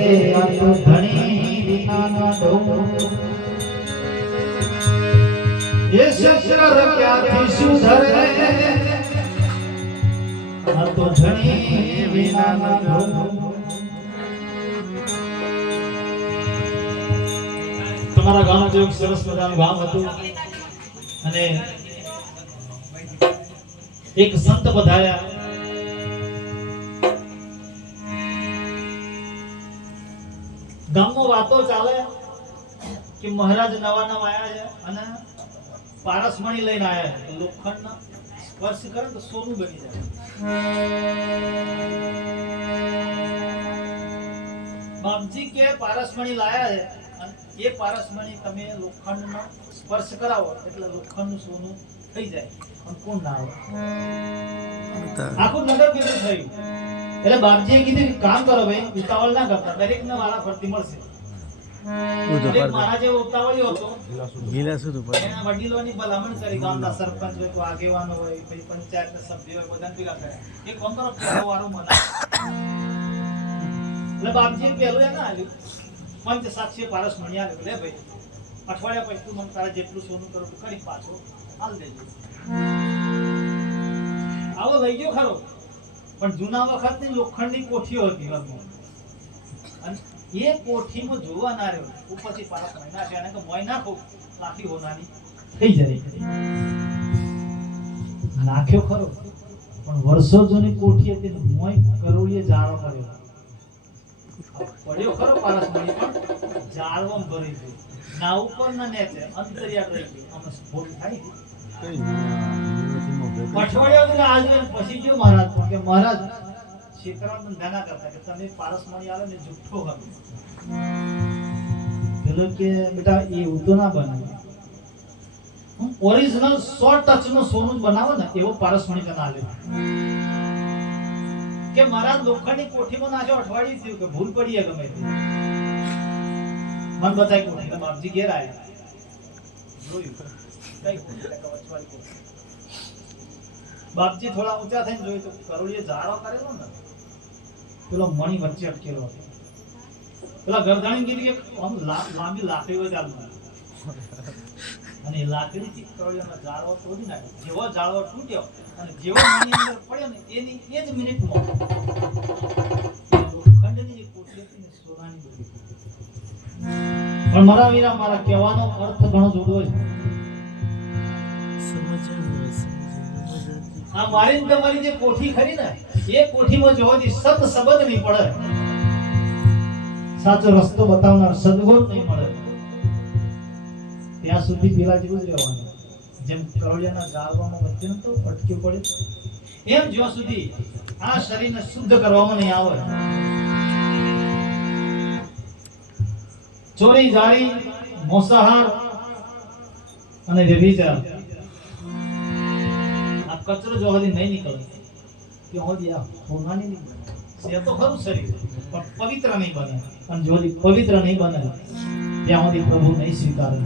ધણી વિનાના ડોમ એ શંકર ક્યાંથી સુધરે આ તો ધણી વિનાના ડોમ. તમારા ગામમાં જેવું સરસ મજાનું ગામ હતું અને એક સંત બધાયા. ગામમાં વાતો ચાલે કે મહારાજ નવા નવા આયા છે અને પારસમણી લઈને આયા છે. લોખંડના સ્પર્શ કરે તો સોનું બની જાય. બાપજી કે પારસમણી લાયા છે અને એ પારસમણી તમે લોખંડનો સ્પર્શ કરાવો એટલે લોખંડનું સોનું થઈ જાય. અને કોણ ના આવે? આખું નગર ભેગું થયું. એટલે બાપજીએ કીધું કે કામ કરો ભાઈ, ઉતાવળ ના કરતા, દરેક ને વાળા ફરતી મળશે. મહારાજે ઉતાવળ્યો હતો. એના વડીલોની ભલામણ કરી, ગામના સરપંચ હોય, કોઈ આગેવાનો હોય, પછી પંચાયતના સભ્યો હોય, બધાને ભેગા કર્યા. એક કામ કરો, પહેલો વારો મને. એટલે બાપજીએ પહેલું એ ના આવ્યું. પંચ સાક્ષી પારસમણી આવ્યો. લે ભાઈ, અઠવાડિયા પછી તું મને તારે જેટલું સોનું કરું કરી પાછો હાલ દેજો. આવો લઈ ગયો ખરો, પણ જૂના વખતની લોખંડની કોઠીઓ હતી ઘરમાં. અને એ કોઠીમાં જોવા ના રહ્યો ઉપરથી પારસ મહિના છે અને કે મોય નાખો લાખી હોનાની થઈ જાય. નાખ્યો ખરો, પણ વર્ષો જૂની કોઠી હતી ને મોય કરોડીએ જાળો કર્યો. પડ્યો ખરો પારસ મણી, પણ જાળવામાં ભરી ગઈ. ના ઉપર ના નેચે અંતરિયાળ રહી ગઈ. આમાં સ્ફોટ થાય અઠવાડિયા પછી જો મહારાજ કે મહારાજ શેતરાનો ધંધા કરતા કે તમે પારસમણી આવે ને જુઠ્ઠો કરો. પેલો કે બેટા એવું તો ના બને, ઓરિજિનલ 100% નું સોનું બનાવો ને એવો પારસમણી તને આલે. કે મહારાજ લોખંડની કોઠીમાં નાખ્યો, અઠવાડિયું થયું કે ભૂલ પડી ગમે તે મન બતાય કોઠી. બાપજી ઘેર આવ્યા, જોયું કઈ કોઠી. બાપજી થોડા ઊંચા થઈને જોયું તો કરોડીએ જાળો કરેલો ને પેલો મણી વચ્ચે અટકેલો હતો. પેલા ગરદાણી કીધી કે આમ લાંબી લાકડી હોય ચાલુ, અને એ લાકડીથી કરોડીઓનો જાળવો તોડી નાખ્યો. જેવો જાળવો તૂટ્યો અને જેવો મણી અંદર પડ્યો ને એની એ જ મિનિટમાં લોખંડની જે કોઠી હતી ને સોનાની બધી. પણ મારા વીરા, મારા કહેવાનો અર્થ ઘણો જુદો છે. આ મારી તમારી જે કોઠી ખરી ને એ કોઠીમાં જોવાથી સત શબ્દ નહીં પડે, સાચો રસ્તો બતાવનાર સદગુણ નહીં મળે, ત્યાં સુધી પેલા જેવું જ રહેવાનું. જેમ કરોડિયાના જાળવામાં વચ્ચે તો અટક્યું પડે, એમ જ્યાં સુધી આ શરીરને શુદ્ધ કરવામાં નહીં આવે. ચોરી જાળી મોસાહાર અને વ્યભિચાર કચરો જો હજી નહીં નીકળે કે હોદી આ સોનાની નહીં બને. છે તો ખરું શરીર, પણ પવિત્ર નહીં બને. અને જો પવિત્ર નહીં બને ત્યાં સુધી પ્રભુ નહીં સ્વીકારે.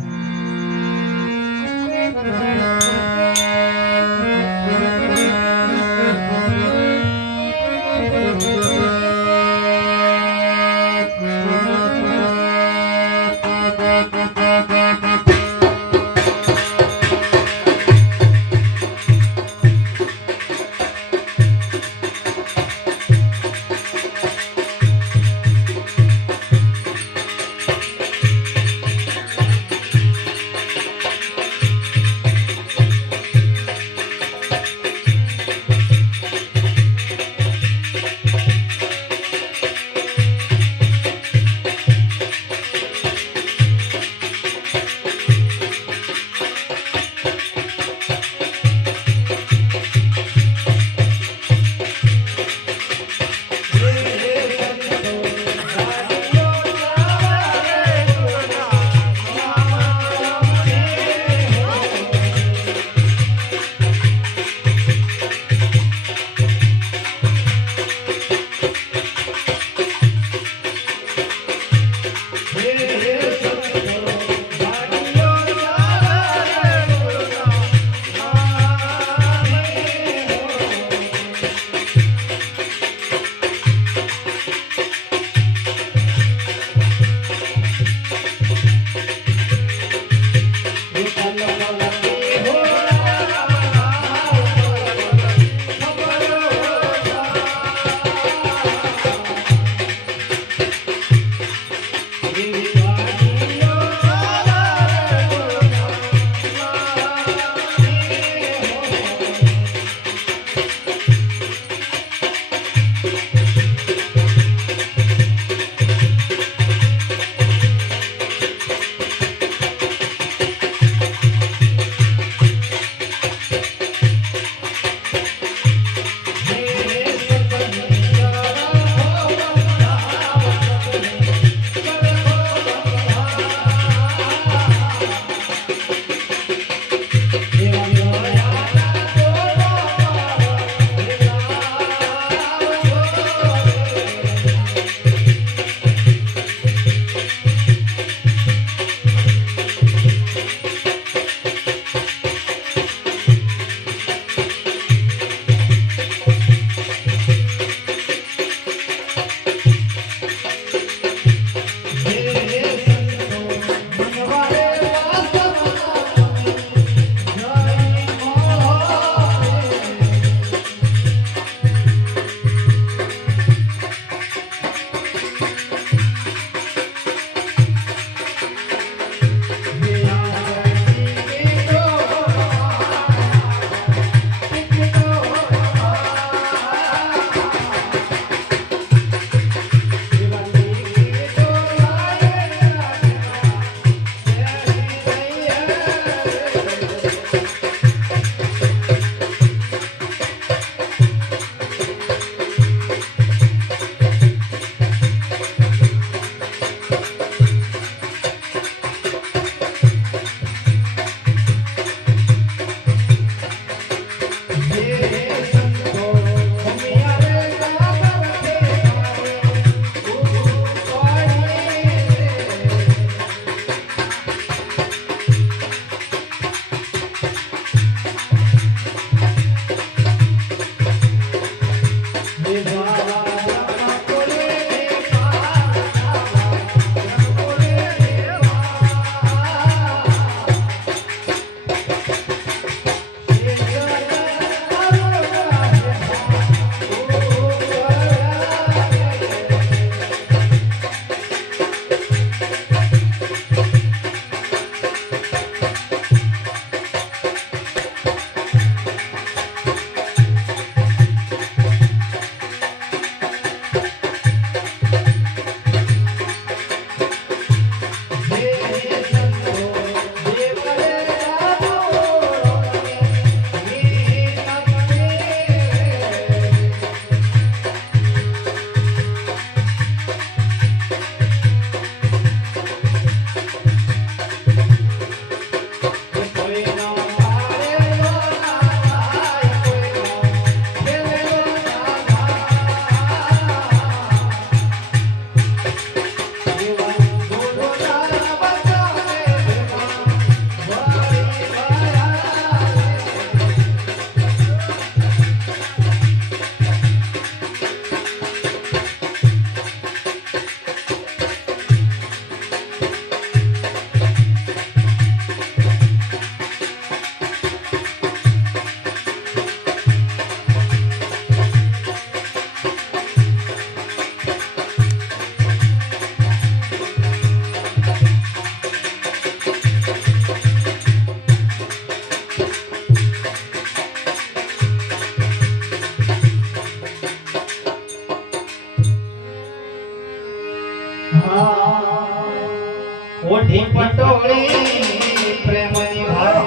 ઓઢી પટોળી પ્રેમની ભાઈ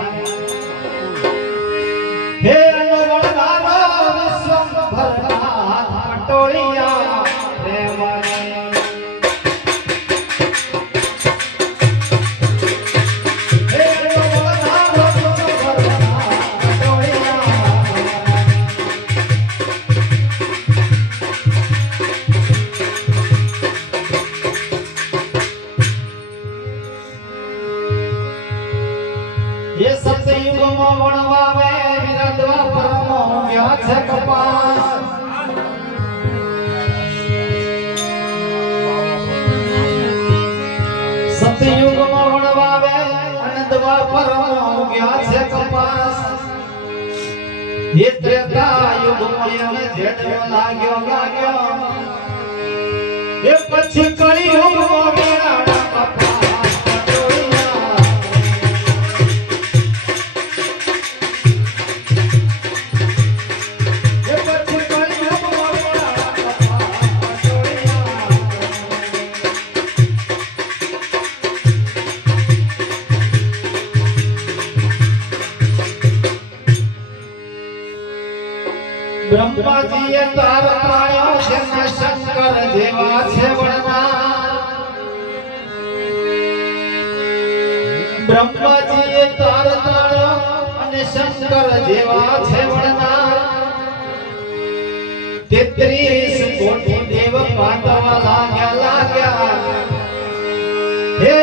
હે અનવરનારા વિશ્વભરના પટોળિયા પ્રેમની હે અનવરનારા વિશ્વભરના પટોળિયા ये सतयुगમાં વણવાવે વિરધવા પરમો વ્યા છે કપાસ સતયુગમાં વણવાવે અનંતવા પરમો વ્યા છે કપાસ ये ત્રેતા યુગમાં એને જેડો લાગ્યો એ પછી કળિયુગમાં વેરાડા કપાસ બ્રહ્માજીએ તાર પાડ્યો જેને શંકર જેવા છે વણનાર બ્રહ્માજીએ તાર પાડ્યો અને શંકર જેવા છે વણનાર 33 કોટી દેવ કાંતવા લાગ્યા હે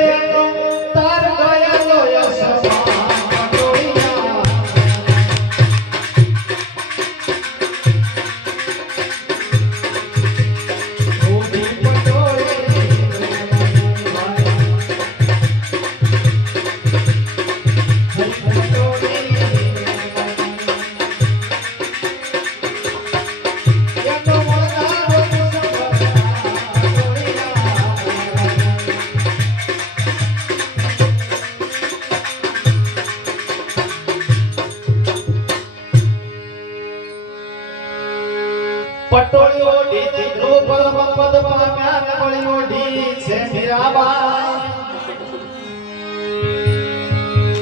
તાર ગયેલો યશમાં પટોળીઓ ઢી ધ્રુવ પરમ પદ પામ્યા પટોળીઓ ઢી છે મીરાબાઈ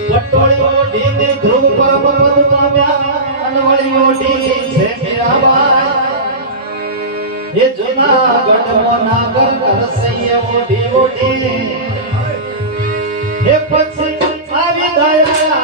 પટોળીઓ ઢી ધ્રુવ પરમ પદ પામ્યા અનવળીઓ ઢી છે મીરાબાઈ એ જૂનાગઢમાં નાગર કરસૈયા ઓઢી ઓઢી એ પછી આવી ગયા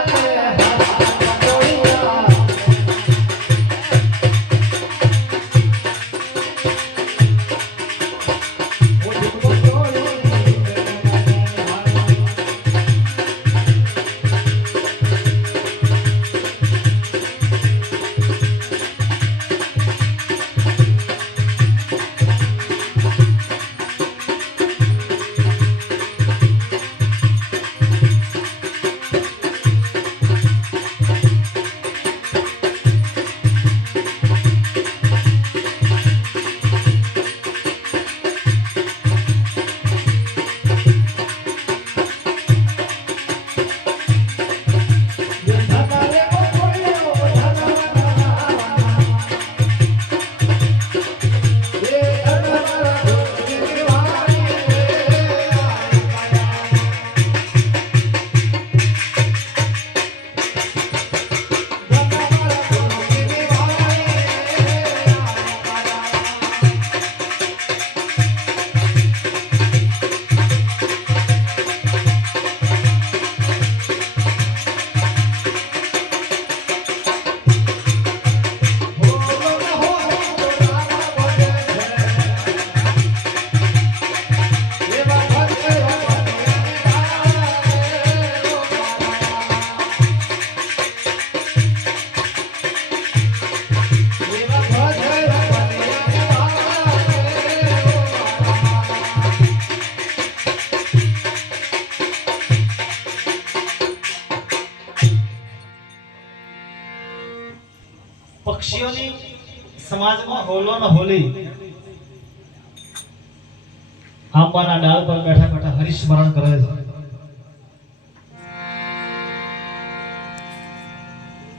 પક્ષીઓની સમાજમાં હોલો ન હોલી આંબાના ડાળ પર બેઠા બેઠા હરિસ્મરણ કરે છે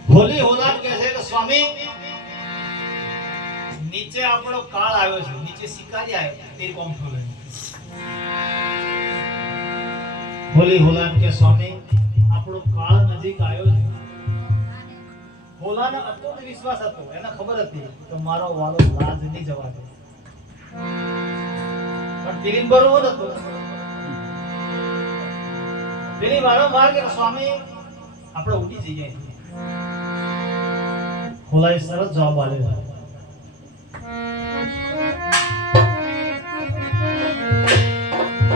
હોલી હોલા કહે છે કે સ્વામી નીચે આપણો કાળ આવ્યો છે નીચે શિકારી આવ્યો તે કોમ થયો હોલી હોલાન કે સ્વામી આપણો કાળ નજીક આવ્યો છે. હોલાને અતૂટ વિશ્વાસ હતો, એને ખબર હતી કે મારો વાલો લાજ નહીં જવા દે, પણ પેલી બરોબર હતો. પેલી વારંવાર કે સ્વામી આપણે ઉડી જઈએ. હોલાએ સરસ જવાબ આપ્યો,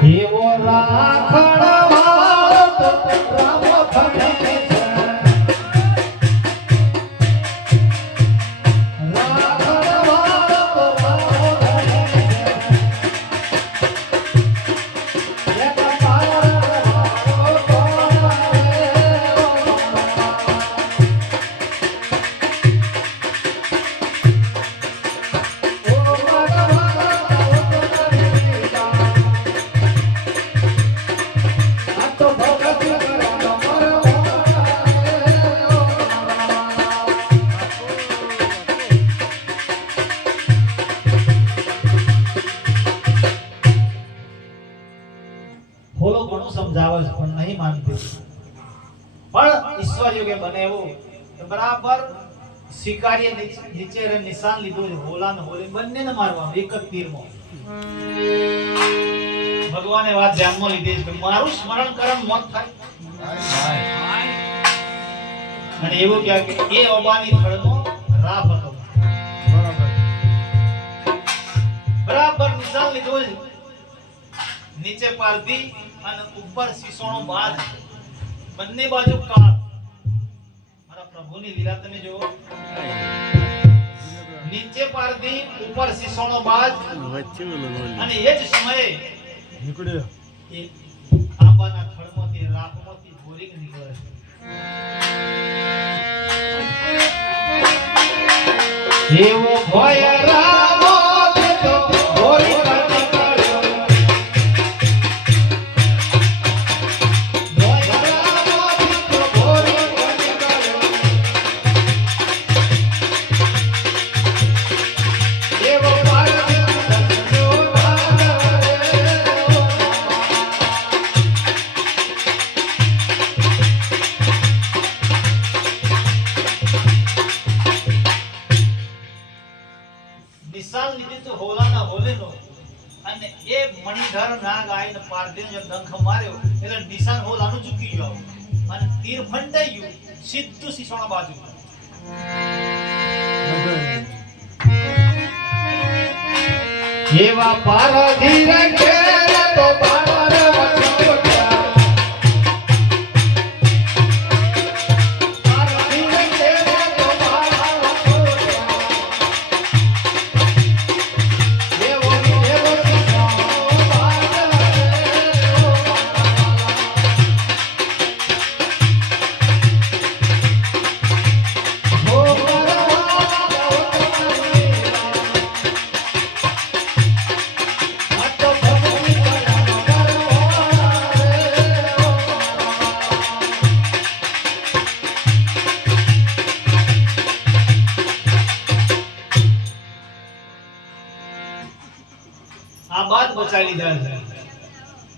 એવો રાખડવાળો રામ ભણે છે, રાખડવાળો રામ ભણે છે, એક પારવાળો કોણ રે હોલો ઘણું સમજાવે છે પણ નહીં માનતી. પણ ઈશ્વર યોગે બને એવું બરાબર શિકારીએ નીચે નિશાન લીધું છે. હોલા ને હોલી બંનેને મારવાનું એક જ તીરમાં. ભગવાને વાત ધ્યાનમાં લીધી છે કે મારું સ્મરણ કરમ મત થાય. અને એવું કહે કે એ ઓબાની થળનો રાપ હતો. બરાબર નિશાન લીધું છે. નીચે પારધી અને ઉપર શીશોનો બાજ, બંને બાજુ કાળ. મારા પ્રભુની લીલા તમે જુઓ, નીચે પારધી ઉપર શીશોનો બાજ, અને એ જ સમયે નીકળ્યો કે આંબાના થળમાંથી રાપમાંથી ભોરીક નીકળે છે. એવો ભય રામો દીધો ભોરીક નિશાન લીધી તો હોલાના હોલેનો, અને એ મણિધર નાગ આઈને પારધીનો જે ડંખ માર્યો એટલે નિશાન હોલાનું ચૂકી ગયો અને તીર ફંટાઈ ગયું સીધું શીશોના બાજુ. એવા પારધી રખે તો બાળર વચોટ્યા, પારધી રખે તો બાળર વચોટ્યા, એવો એવો શીશોનો બાજ રે. ઓ આ બાદ બચાવી લીધા છે.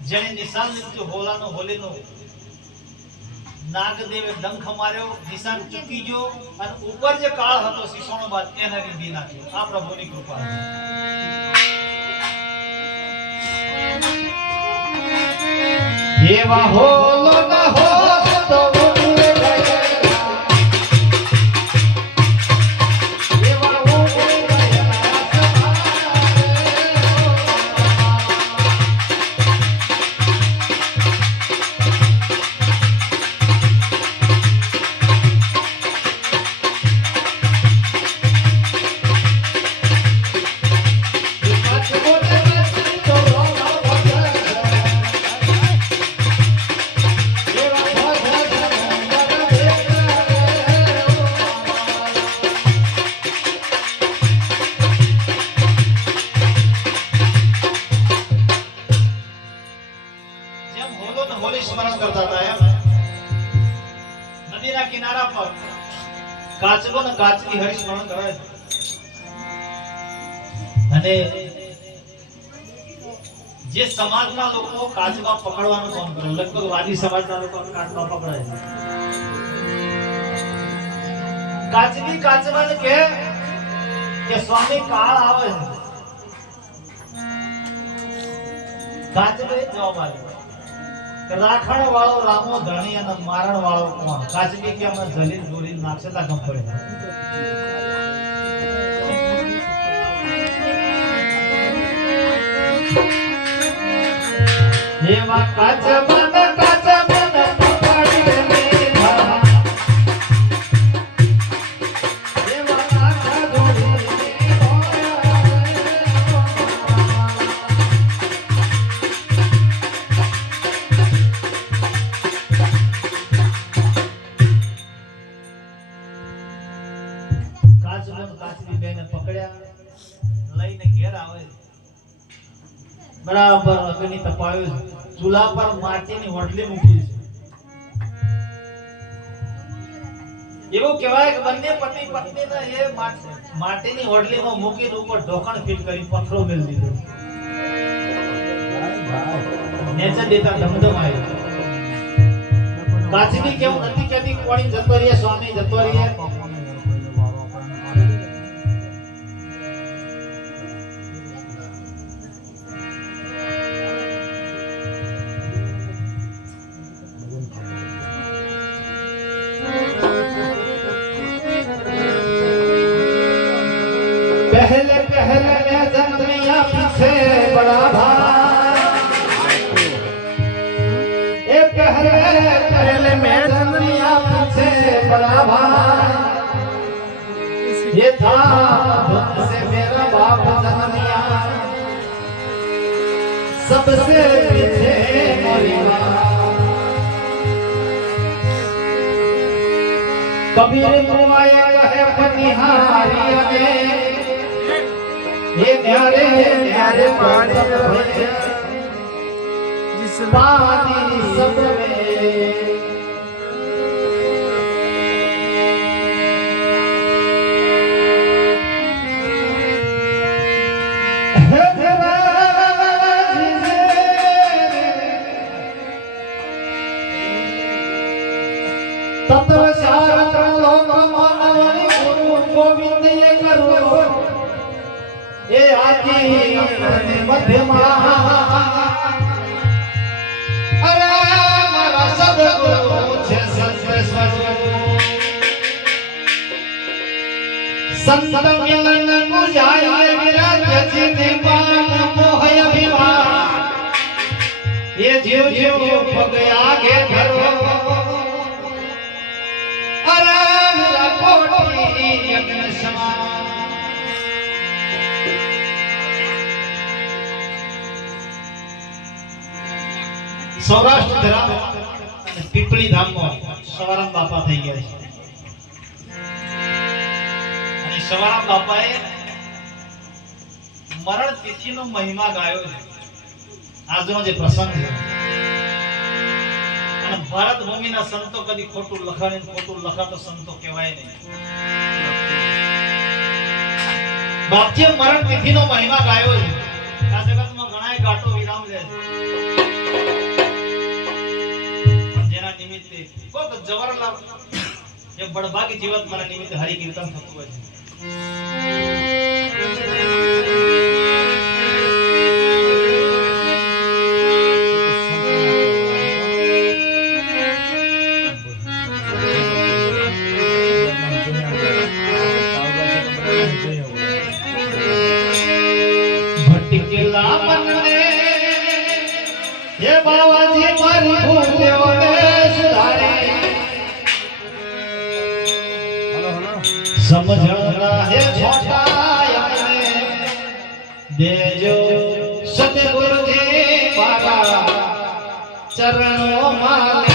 જેને નિશાન લીધું હોલાનો હોલીનો, નાગદેવે ડંખ માર્યો, નિશાન ચૂકી ગયો અને ઉપર જે કાળ હતો શીશોનો બાદ એને રીંધી નાખ્યો. આ પ્રભુની કૃપા છે. એવા હોલો ના હોત તો ઉડે ગયા, એવા ઉડે ગયા સ્મરણ કરતા હતા એમ નદીના કિનારા પર કાચલો ને કાચની હરિ સ્મરણ કરે છે. અને જે સમાજના લોકો કાચબા પકડવાનું કામ કરે, લગભગ વાદી સમાજના લોકો કાચબા પકડાય છે. કાચબાને કહે કે સ્વામી કાળ આવે છે. કાચબે જવાબ આપ્યો કે રાખણ વાળો રામો ધણી અને મારણ વાળો કોણ? કાચબી કે અમે જલીલ જોરી નાખશે તા ગમ પડે. એવા કાચબાને પકડી લીધા. એવા કાચા જોડી કાચબી બેને પકડ્યા, લઈને ઘેર આવે. બરાબર અગ્નિ તપાવ્યો, ચૂલા પર માટીની હોટલી મૂકી છે. એવું કહેવાય કે બંને પતિ પત્નીને એ માટીની હોટલીમાં મૂકીને ઉપર ઢોકણ ફીટ કરી પથરો મેલ દીધો. નેચર દેતા ધમધમ આવ્યો. કાચબી કેવું નથી કહેતી કોણી જતો રહીએ, સ્વામી જતો રહીએ. पहले पहले मैं जन्मिया पीछे बड़ा भाई, ये पहले मैं जन्मिया पीछे बड़ा भाई, ये था धुन से मेरा बाप जन्मिया, सबसे पीछे मेरी माँ. कबीर कुआए कहे पनिहारी ने ये न्यारे न्यारे पानी जिस पानी सब में तत्व शारद लोक मानवनी गुरु गोविंद ये करो ये आदि मध्यमा. अरे मारा सदगुरु छे सर्वेश्वर संत मिलन मुझाए विराज चिति पान मोह अभिमान. ये जीव जीव पग आगे धरो, अरे मेरा कोटि यज्ञ समान. સૌરાષ્ટ્ર ધરામ અને પીપળી ધામમાં સવારામ બાપા થઈ ગયા છે. અને સવારામ બાપાએ મરણ તિથિનો મહિમા ગાયો છે. આજનો જે પ્રસંગ છે, અને ભારત ભૂમિના સંતો કદી ખોટું લખાણે ખોટું લખાતો સંતો કહેવાય નહીં. બાપજીએ મરણ તિથિનો મહિમા ગાયો છે. આ જગતમાં ઘણાય ગાટો વિરામ લે છે. કોક જવાહરલાલ જે બળભાગી જીવત મારા નિમિત્તે હરિ કીર્તન થતું હોય છે. ભટકેલા મનને હે બાવાજી મારી ભૂલ્યોને समझना है छोटा अपने देजो सतगुरु जी मारा चरणों माले.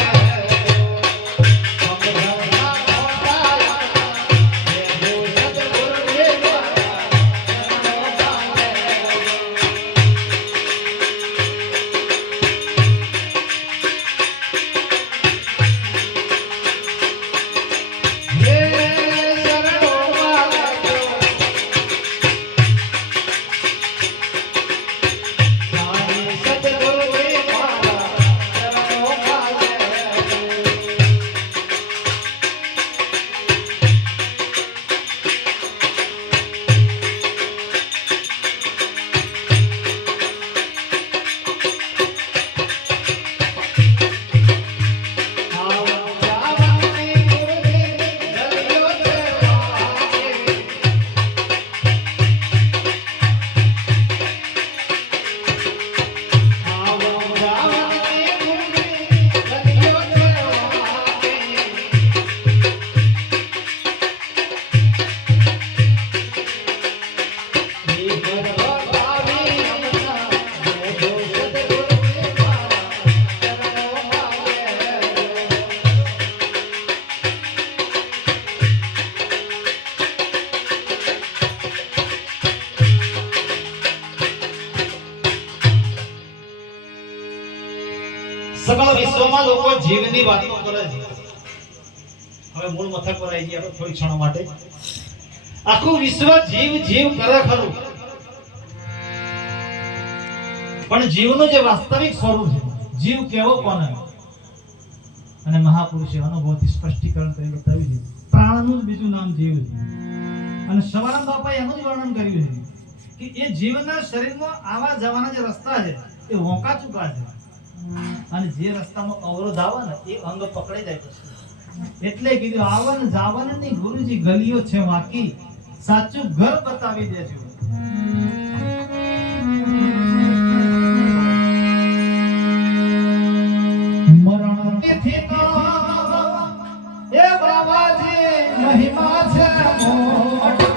સકળ વિશ્વમાં લોકો જીવની વાતો કરે છે. હવે મૂળ મથક પર આવી ગયા થોડી ક્ષણો માટે. આખું વિશ્વ જીવ જીવ કરે ખરું, પણ જીવનું જે વાસ્તવિક સ્વરૂપ છે, જીવ કેવો કોને, અને મહાપુરુષે અનુભવથી સ્પષ્ટીકરણ કરી બતાવ્યું છે. પ્રાણનું જ બીજું નામ જીવ છે. અને સવારામ બાપાએ એનું જ વર્ણન કર્યું છે કે એ જીવના શરીરમાં આવા જવાના જે રસ્તા છે એ વોંકા ચૂકા છે, અને જે રસ્તામાં અવરોધ આવે ને એ અંગ પકડાઈ જાય પછી. એટલે કીધું આવન જાવન ની ગુરુજી ગલીઓ છે વાકી, સાચું ઘર બતાવી દેજો. મરણ તિથિ નો એ બાબાજી મહિમા છે મોટો.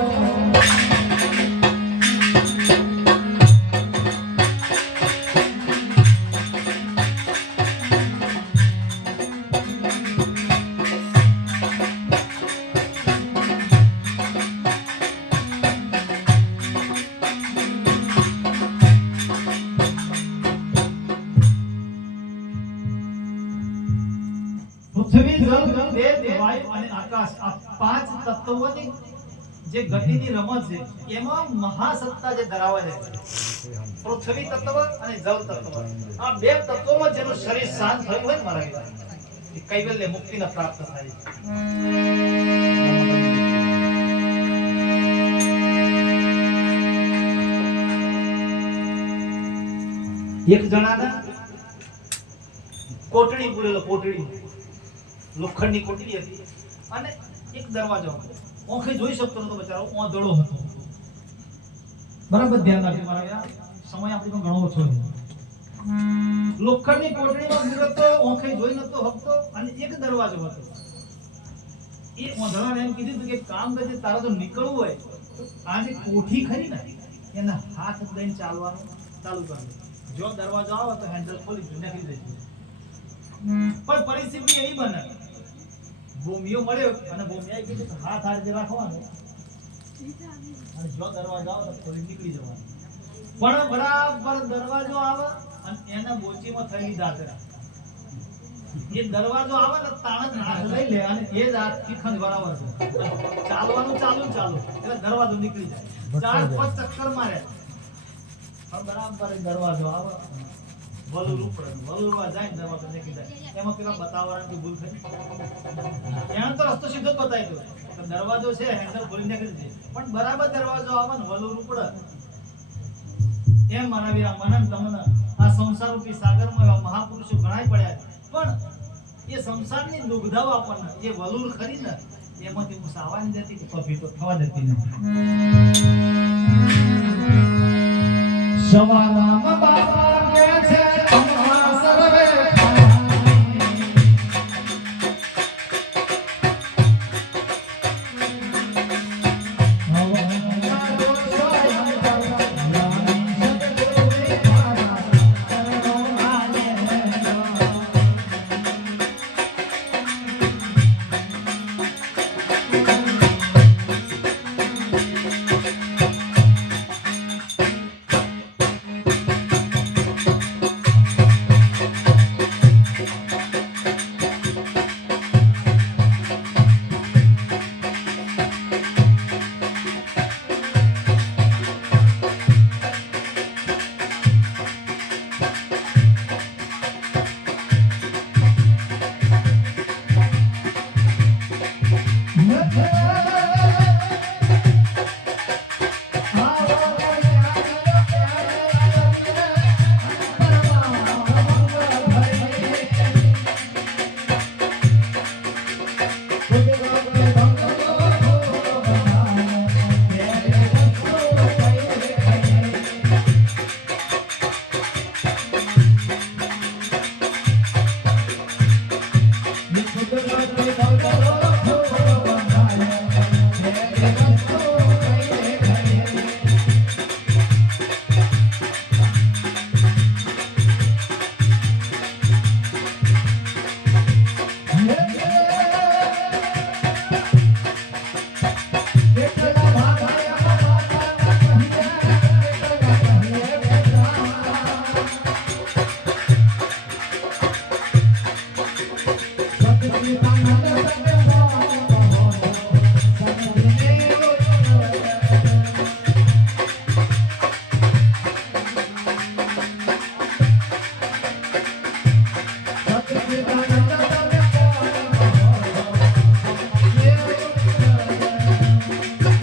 પૃથ્વી જળ તેજ વાયુ અને આકાશ આ પાંચ તત્વોની જે ગતિની રમત છે એમાં મહાસત્તા જે ધરાવે છે પૃથ્વી તત્વ અને જળ તત્વ, આ બે તત્વોમાં જેનું શરીર શાંત થયું હોય ને મારા વિવાહ એ કૈવલ્ય મુક્તિને પ્રાપ્ત થાય છે. એક જણાના કોટડી પૂરેલો, કોટડી લોખંડની કોટડી હતી અને એક દરવાજો ઓંખે જોઈ શકતો નતો, બચારો ઓંધળો હતો. બરાબર ધ્યાન રાખજો મારા યાર, સમય આપણી પણ ઘણો ઓછો છે. લોખંડની કોટડીમાં પૂરો તો ઓંખે જોઈ નતો શકતો અને એક દરવાજો હતો. એ ઓંધળાને એમ કીધું કે કામ કરજે, તારે તો નીકળવું હોય તો આ જે કોઠી ખરી ને એના હાથ દઈને ચાલવાનું ચાલુ કરજો. જો દરવાજો આવે તો હેન્ડલ ખોલી નાખી દેજો. પણ પરિસ્થિતિ એવી બને, ભૂમિયો મળ્યો અને ભૂમિયાએ કીધું કે હાથ હાથ રાખવાનો અને જો દરવાજો આવે તો ખોલી નીકળી જવાનું. પણ બરાબર દરવાજો આવે અને એના બોચીમાં થયેલી દાદરા, એ દરવાજો આવે ને તાણ જ હાથ લઈ લે અને એ જ હાથથી ખંજ બરાબર છે, ચાલવાનું ચાલુ એટલે દરવાજો નીકળી જાય. 4-5 ચક્કર મારે પણ બરાબર દરવાજો આવે, વલુર ઉપર વલુરવા જાય દરવાજો નીકળી જાય. એમાં પેલા બતાવવાની ભૂલ થઈ, એને તો રસ્તો સીધો જ બતાવી દો કે દરવાજો છે હેન્ડલ ખોલી નીકળી જાય. પણ બરાબર દરવાજો આવે ને વલુર ઉપર એમ મારા વીરા મનન તમને આ સંસાર રૂપી સાગરમાં એવા મહાપુરુષો ઘણાય પડ્યા છે, પણ એ સંસારની દુગ્ધાઓ આપણને એ વલુર ખરી ને એમાંથી હું સાવાની જતી કે પભીતો થવા જતી નથી. સવારામાં બાપા કે છે તમારા સર્વે દ્વારિકા નંદ સત્ય